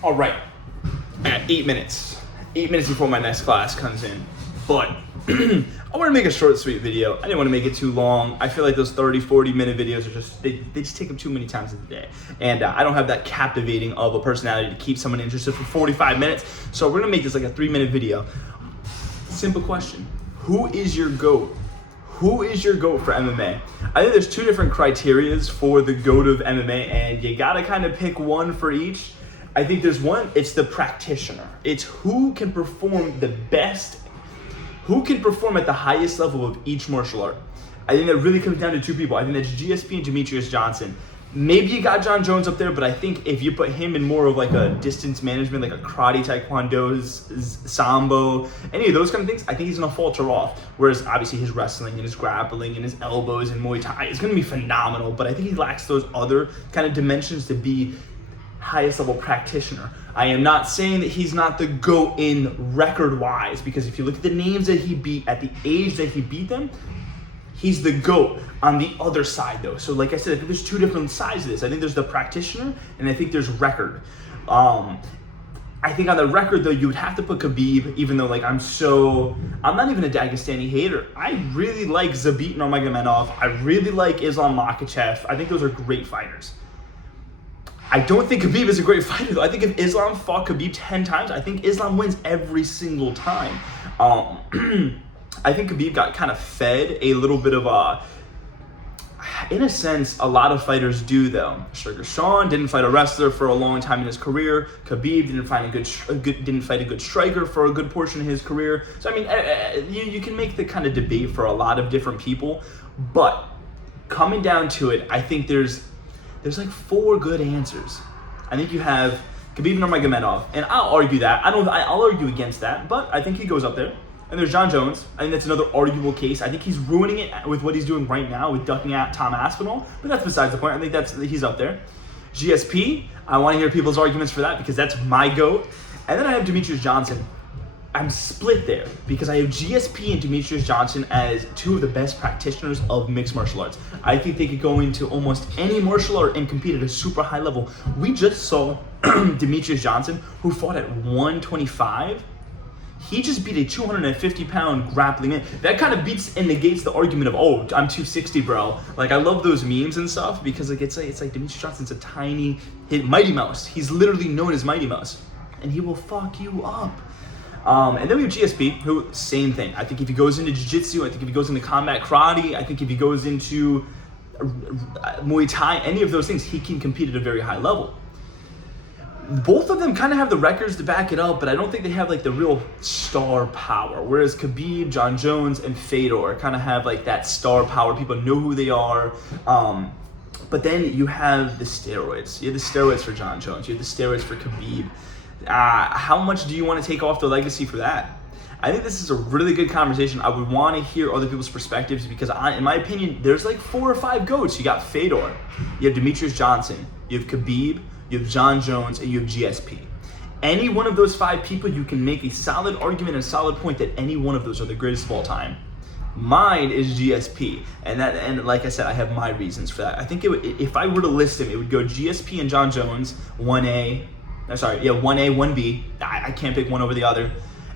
All right, I got 8 minutes. 8 minutes before my next class comes in. But I want to make a short, sweet video. I didn't want to make it too long. I feel like those 30, 40-minute videos are just, they just take up too many times of the day. And I don't have that captivating of a personality to keep someone interested for 45 minutes. So we're going to make this like a 3-minute video. Simple question. Who is your GOAT? Who is your GOAT for MMA? I think there's two different criterias for the GOAT of MMA, and you gotta kind of pick one for each. I think there's one, it's the practitioner. It's who can perform the best, who can perform at the highest level of each martial art. I think that really comes down to two people. I think that's GSP and Demetrious Johnson. Maybe you got Jon Jones up there, but I think if you put him in more of like a distance management, like a karate, taekwondo, sambo, any of those kind of things, I think he's gonna falter off. Whereas obviously his wrestling and his grappling and his elbows and Muay Thai is gonna be phenomenal, but I think he lacks those other kind of dimensions to be highest level practitioner. I am not saying that he's not the GOAT in record wise, because if you look at the names that he beat at the age that he beat them, he's the GOAT on the other side though. So like I said, I think there's two different sides of this. I think there's the practitioner and I think there's record. I think on the record though, you would have to put Khabib, even though like I'm not even a Dagestani hater. I really like Zabit Nurmagomedov. I really like Islam Makhachev. I think those are great fighters. I don't think Khabib is a great fighter though. I think if Islam fought Khabib 10 times, I think Islam wins every single time. I think Khabib got kind of fed a little bit of in a sense, a lot of fighters do though. Sugar Sean didn't fight a wrestler for a long time in his career. Khabib didn't fight a good striker for a good portion of his career. So I mean, you can make the kind of debate for a lot of different people, but coming down to it, I think there's like 4 good answers. I think you have Khabib Nurmagomedov, and I'll argue that. I'll argue against that, but I think he goes up there. And there's Jon Jones. I think that's another arguable case. I think he's ruining it with what he's doing right now with ducking out Tom Aspinall, but that's besides the point. I think he's up there. GSP, I want to hear people's arguments for that because that's my GOAT. And then I have Demetrious Johnson. I'm split there because I have GSP and Demetrious Johnson as two of the best practitioners of mixed martial arts. I think they could go into almost any martial art and compete at a super high level. We just saw Demetrious Johnson, who fought at 125. He just beat a 250-pound grappling man. That kind of beats and negates the argument of, oh, I'm 260, bro. Like, I love those memes and stuff because like it's like Demetrious Johnson's a tiny Mighty Mouse. He's literally known as Mighty Mouse, and he will fuck you up. And then we have GSP, who, same thing. I think if he goes into jiu-jitsu, I think if he goes into combat karate, I think if he goes into Muay Thai, any of those things, he can compete at a very high level. Both of them kind of have the records to back it up, but I don't think they have like the real star power. Whereas Khabib, Jon Jones, and Fedor kind of have like that star power. People know who they are. But then you have the steroids. You have the steroids for Jon Jones. You have the steroids for Khabib. How much do you want to take off the legacy for that? I think this is a really good conversation. I would want to hear other people's perspectives because in my opinion, there's like 4 or 5 GOATs. You got Fedor, you have Demetrious Johnson, you have Khabib, you have Jon Jones, and you have GSP. Any one of those 5 people, you can make a solid argument and a solid point that any one of those are the greatest of all time. Mine is GSP, and like I said, I have my reasons for that. I think if I were to list them, it would go GSP and Jon Jones, 1A, 1B. I can't pick one over the other.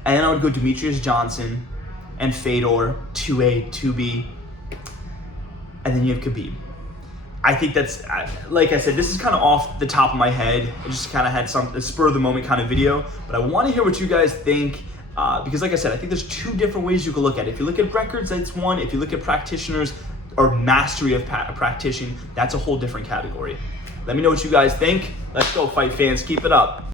And then I would go Demetrious Johnson and Fedor, 2A, 2B, and then you have Khabib. I think that's, like I said, this is kind of off the top of my head. I just kind of had a spur of the moment kind of video, but I want to hear what you guys think because like I said, I think there's 2 different ways you can look at it. If you look at records, that's one. If you look at practitioners or mastery of practicing, that's a whole different category. Let me know what you guys think. Let's go, fight fans. Keep it up.